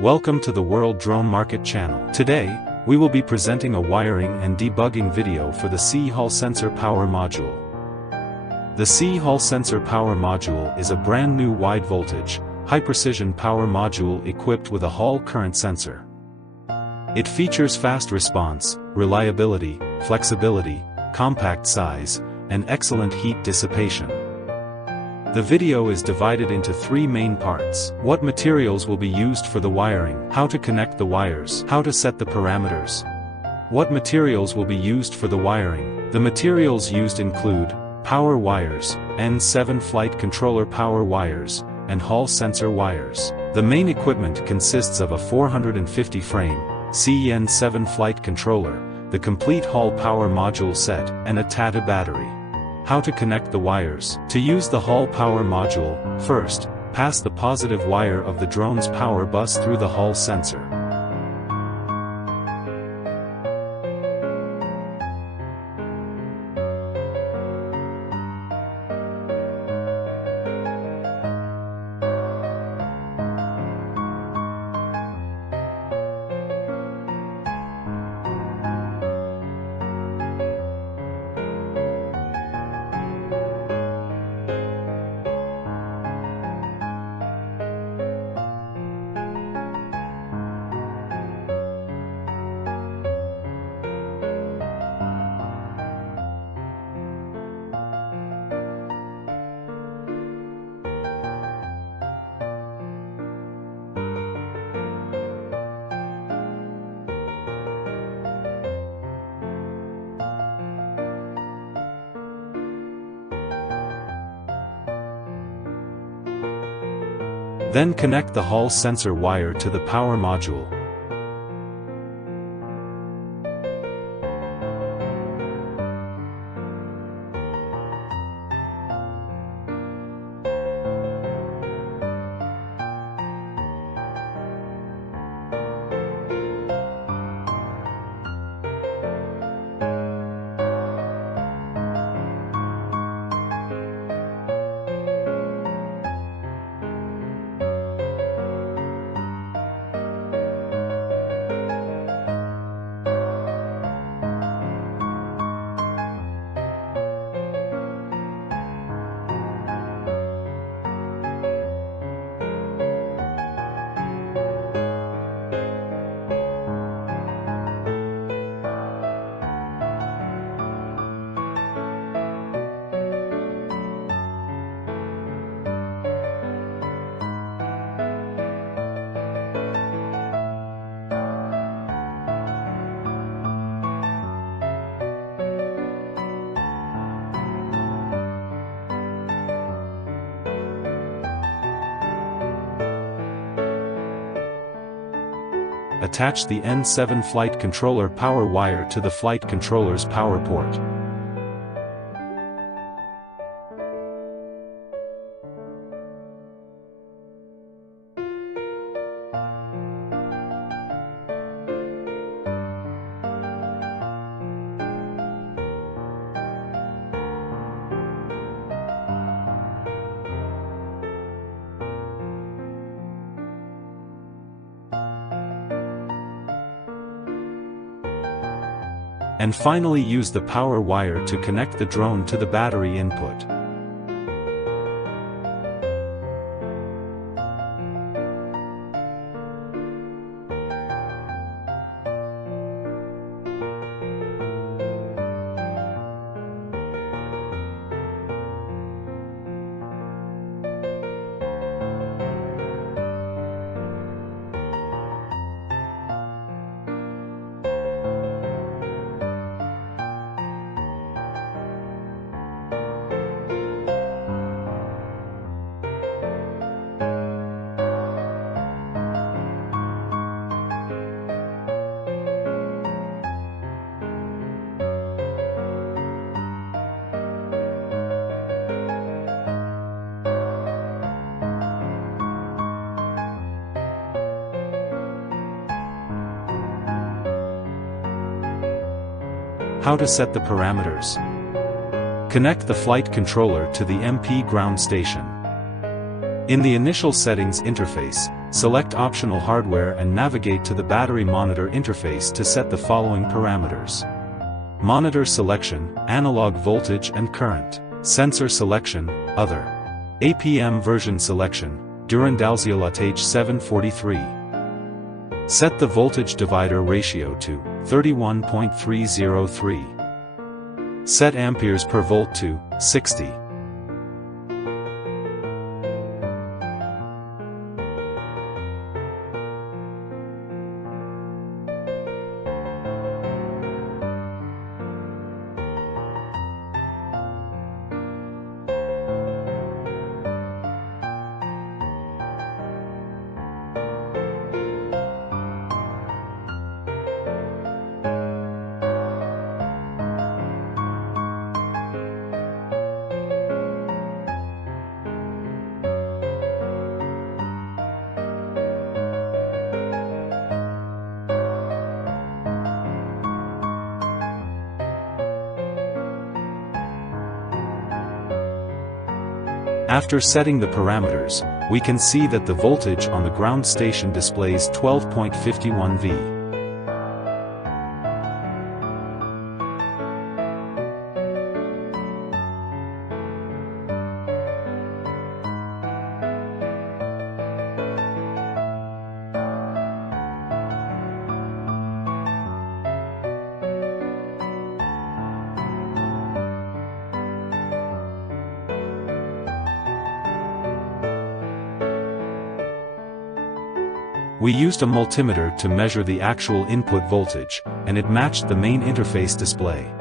Welcome to the World Drone Market channel. Today, we will be presenting a wiring and debugging video for the SIYI Hall-Sensor Power Module. The SIYI Hall-Sensor Power Module is a brand new wide-voltage, high-precision power module equipped with a Hall current sensor. It features fast response, reliability, flexibility, compact size, and excellent heat dissipation. The video is divided into three main parts: what materials will be used for the wiring, how to connect the wires, how to set the parameters. What materials will be used for the wiring? The materials used include power wires, N7 flight controller power wires, and Hall sensor wires. The main equipment consists of a 450 frame, SIYI N7 flight controller, the complete Hall power module set, and a TATA battery. How to connect the wires. To use the Hall power module, first, pass the positive wire of the drone's power bus through the Hall sensor. Then connect the Hall sensor wire to the power module. Attach the N7 flight controller power wire to the flight controller's power port. And finally use the power wire to connect the drone to the battery input. How to set the parameters. Connect the flight controller to the MP ground station. In the initial settings interface, Select optional hardware and navigate to the battery monitor interface to set the following parameters. Monitor selection, analog voltage and current. Sensor selection, other. APM version selection, Durandalziolate H743. Set the voltage divider ratio to 31.303. Set amperes per volt to 60. After setting the parameters, we can see that the voltage on the ground station displays 12.51 V. We used a multimeter to measure the actual input voltage, and it matched the main interface display.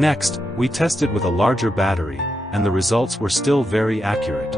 Next, we tested with a larger battery, and the results were still very accurate.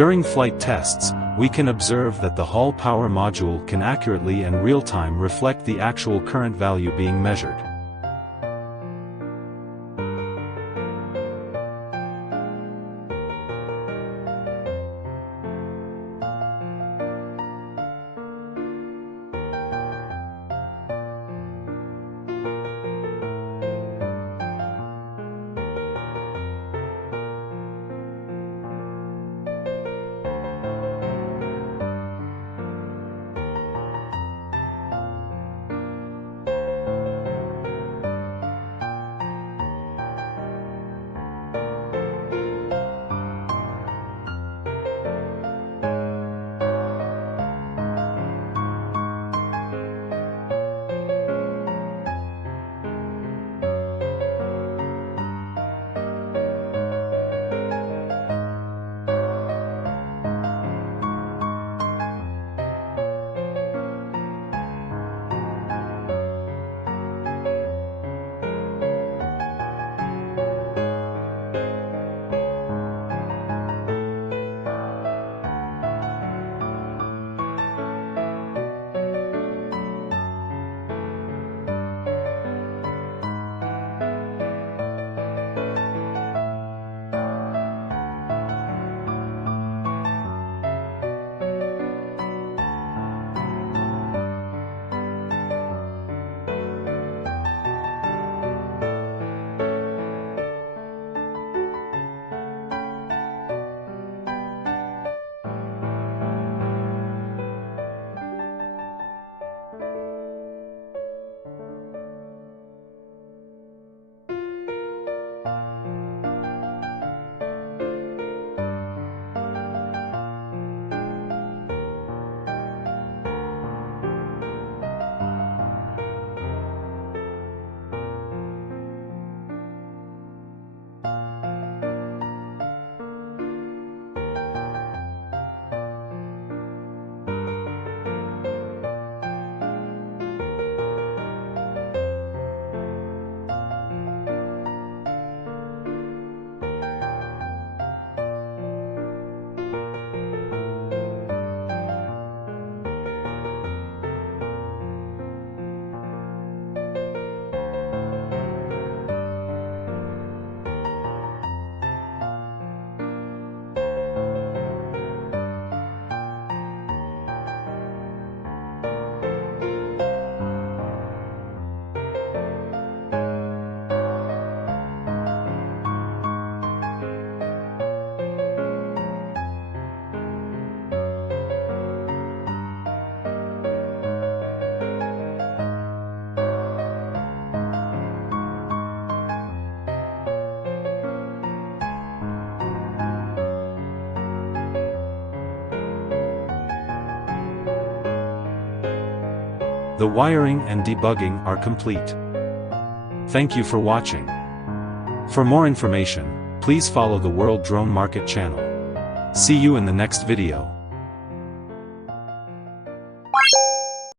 During flight tests, we can observe that the Hall power module can accurately and real-time reflect the actual current value being measured. The wiring and debugging are complete. Thank you for watching. For more information, please follow the World Drone Market channel. See you in the next video.